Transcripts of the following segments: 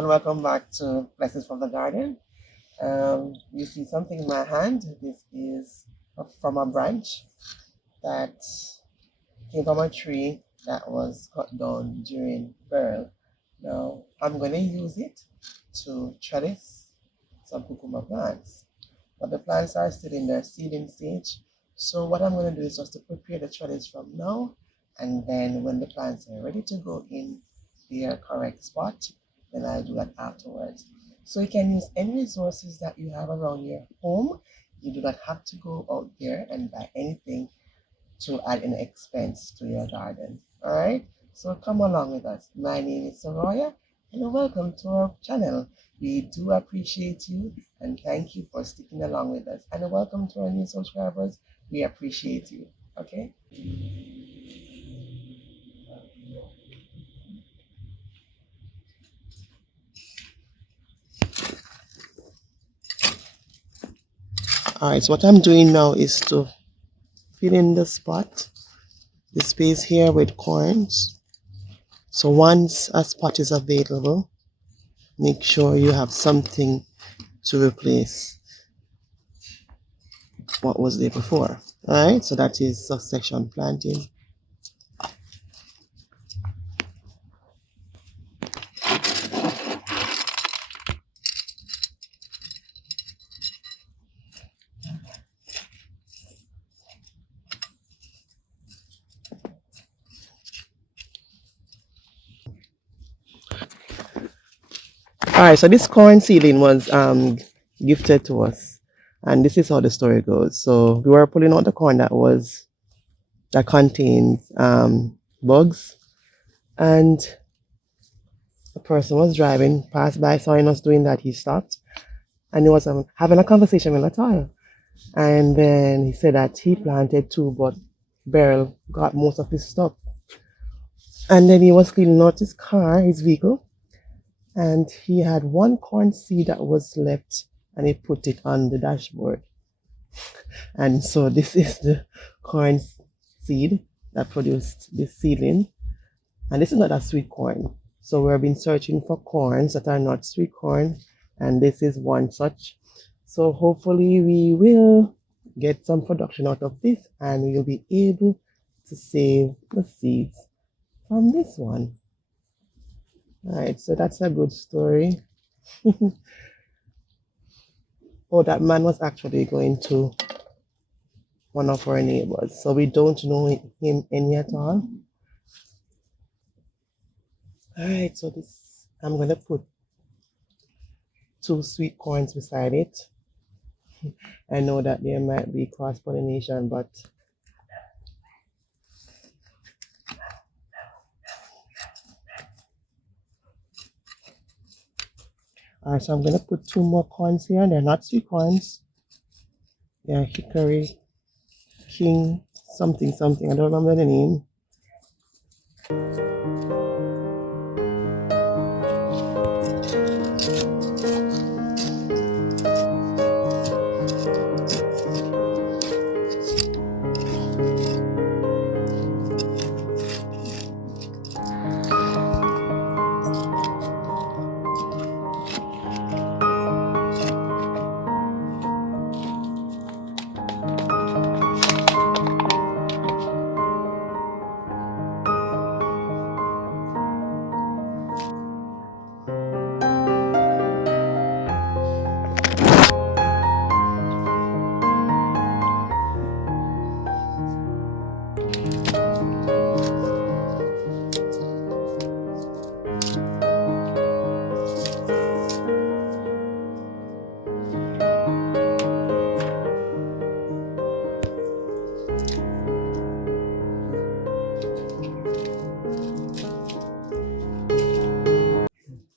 everyone, welcome back to Blessings from the Garden. You see something in my hand. This is from a branch that came from a tree that was cut down during burial. Now I'm going to use it to trellis some cucumber plants, but the plants are still in their seeding stage. So what I'm going to do is just to prepare the trellis from now, and then when the plants are ready to go in their correct spot, then I'll do that afterwards. So you can use any resources that you have around your home. You do not have to go out there and buy anything to add an expense to your garden. All right, so come along with us. My name is Soraya, and welcome to our channel. We do appreciate you and thank you for sticking along with us. And welcome to our new subscribers. We appreciate you. Okay. All right, so what I'm doing now is to fill in the space here with corns. So once a spot is available, make sure you have something to replace what was there before. All right, so that is succession planting. All right, so this corn seedling was gifted to us, and this is how the story goes. So we were pulling out the corn that contains bugs, and the person was driving, passed by, saw us doing that. He stopped, and he was having a conversation with Latoya, and then he said that he planted too, but Beryl got most of his stuff, and then he was cleaning out his car, his vehicle. And he had one corn seed that was left, and he put it on the dashboard. And so this is the corn seed that produced this seedling. And this is not a sweet corn. So we've been searching for corns that are not sweet corn, and this is one such. So hopefully we will get some production out of this, and we'll be able to save the seeds from this one. All right, so that's a good story. Oh, that man was actually going to one of our neighbors, so we don't know him any at all. All right, so this, I'm going to put 2 sweet corns beside it. I know that there might be cross-pollination, but all right, so I'm going to put 2 more corns here. They're not sweet corns. They're Hickory King something something. I don't remember the name.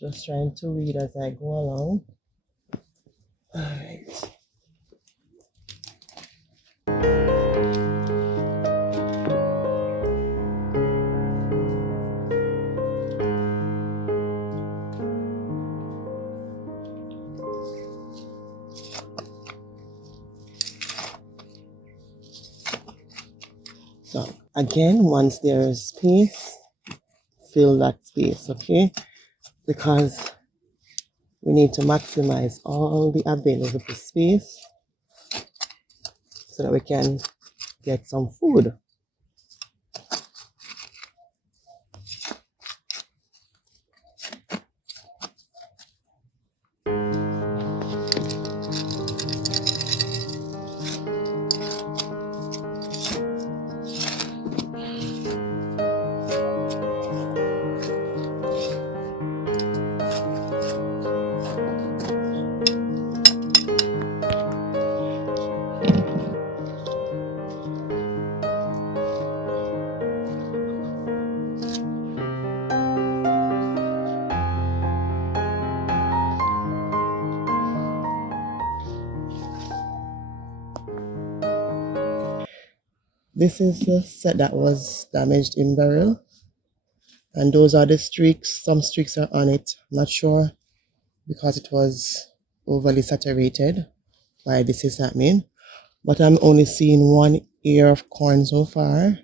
Just trying to read as I go along. All right. So again, once there is space, fill that space, okay? Because we need to maximize all the available space so that we can get some food. This is the set that was damaged in burial, and those are the streaks. Some streaks are on it. Not sure because it was overly saturated why this is happening, but I'm only seeing one ear of corn so far.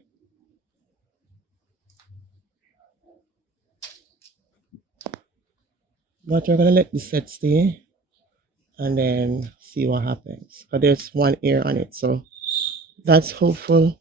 But we're gonna let this set stay and then see what happens. But there's one ear on it, so that's hopeful.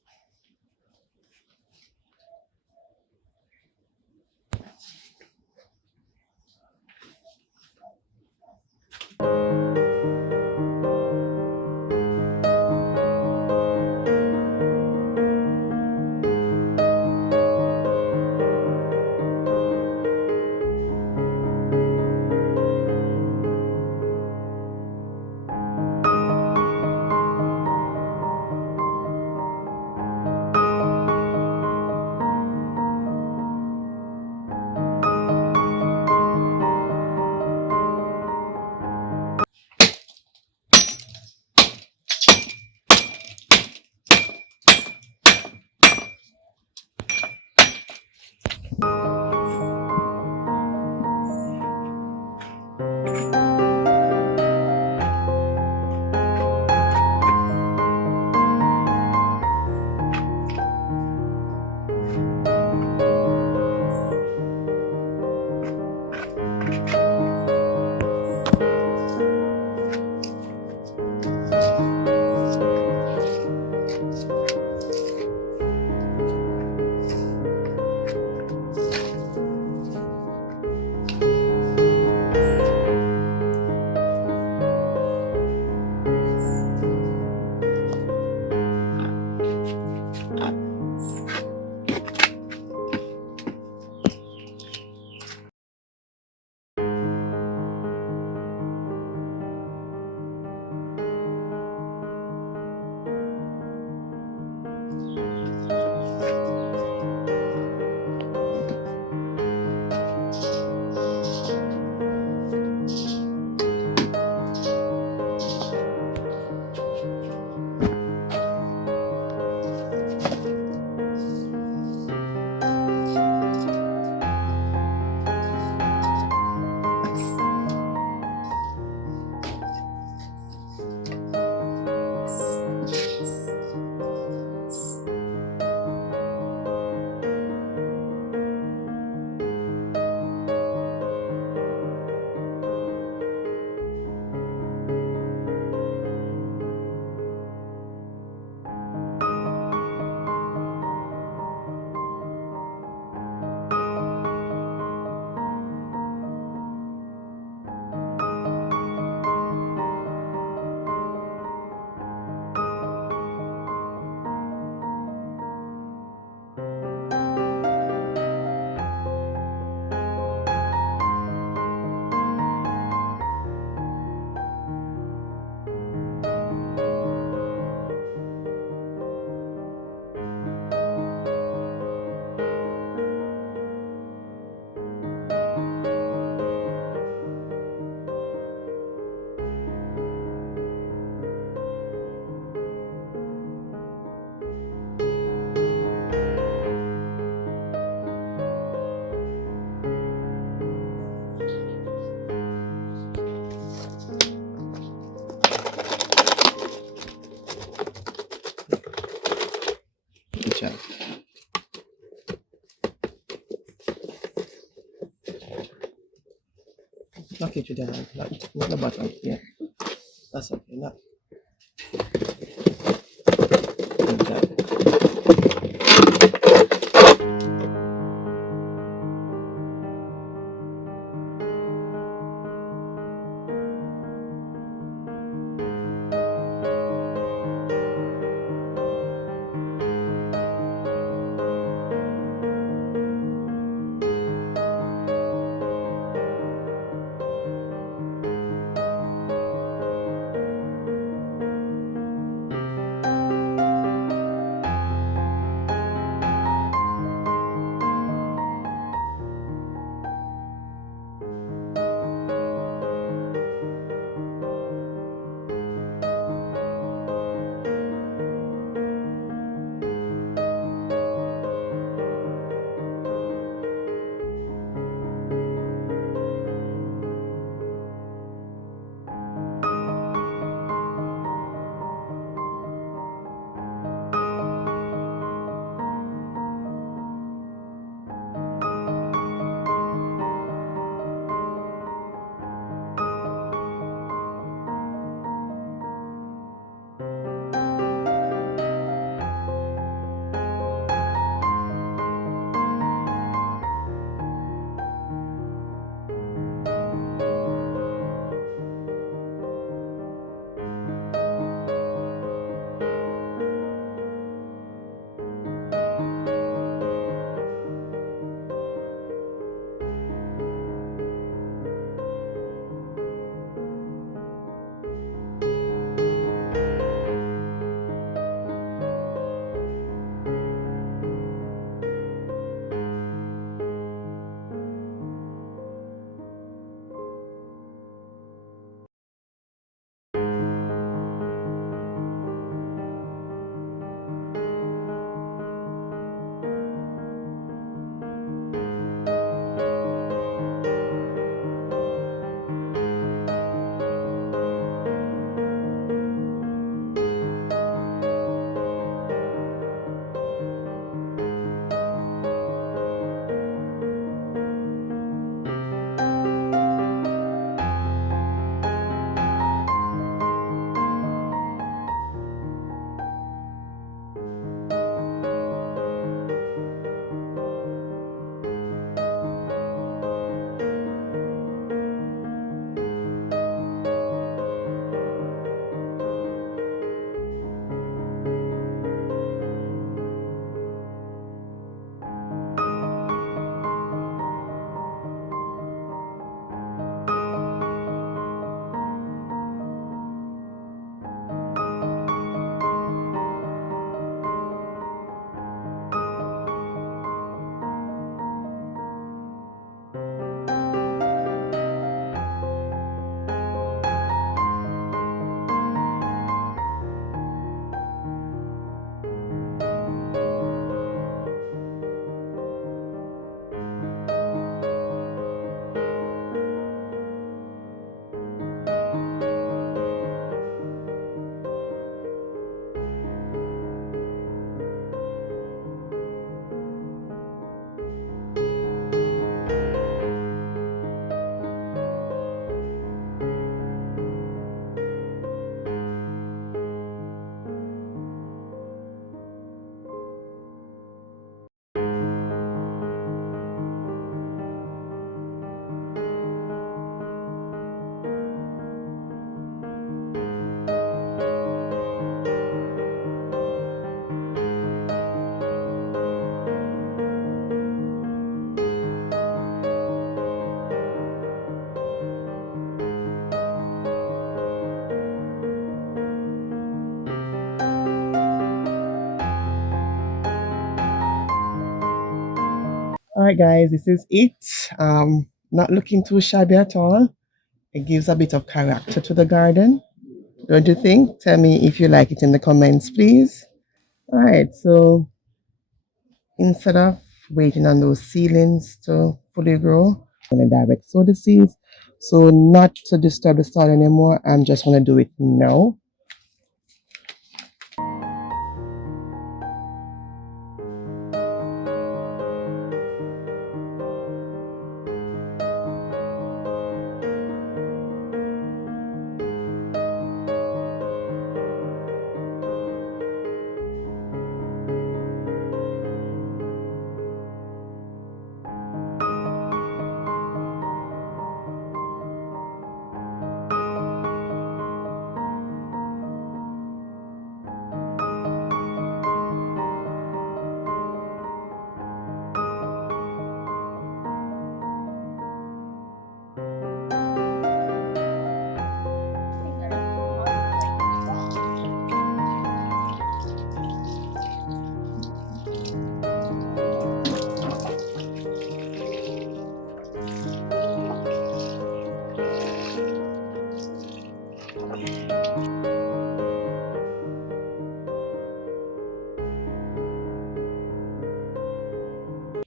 Good job. it with your hand, not the bottom. Yeah, that's okay. Not like that. All right, guys, this is it. Not looking too shabby at all. It gives a bit of character to the garden. Don't you think? Tell me if you like it in the comments, please. All right, so instead of waiting on those ceilings to fully grow, I'm gonna direct sow the seeds. So not to disturb the soil anymore, I'm just gonna do it now.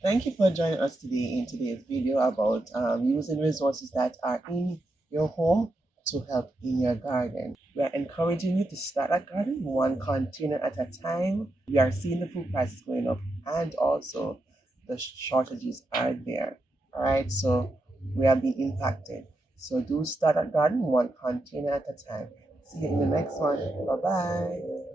Thank you for joining us today in today's video about using resources that are in your home to help in your garden. We are encouraging you to start a garden one container at a time. We are seeing the food prices going up and also the shortages are there. All right, so we are being impacted. So do start a garden one container at a time. See you in the next one. Bye bye.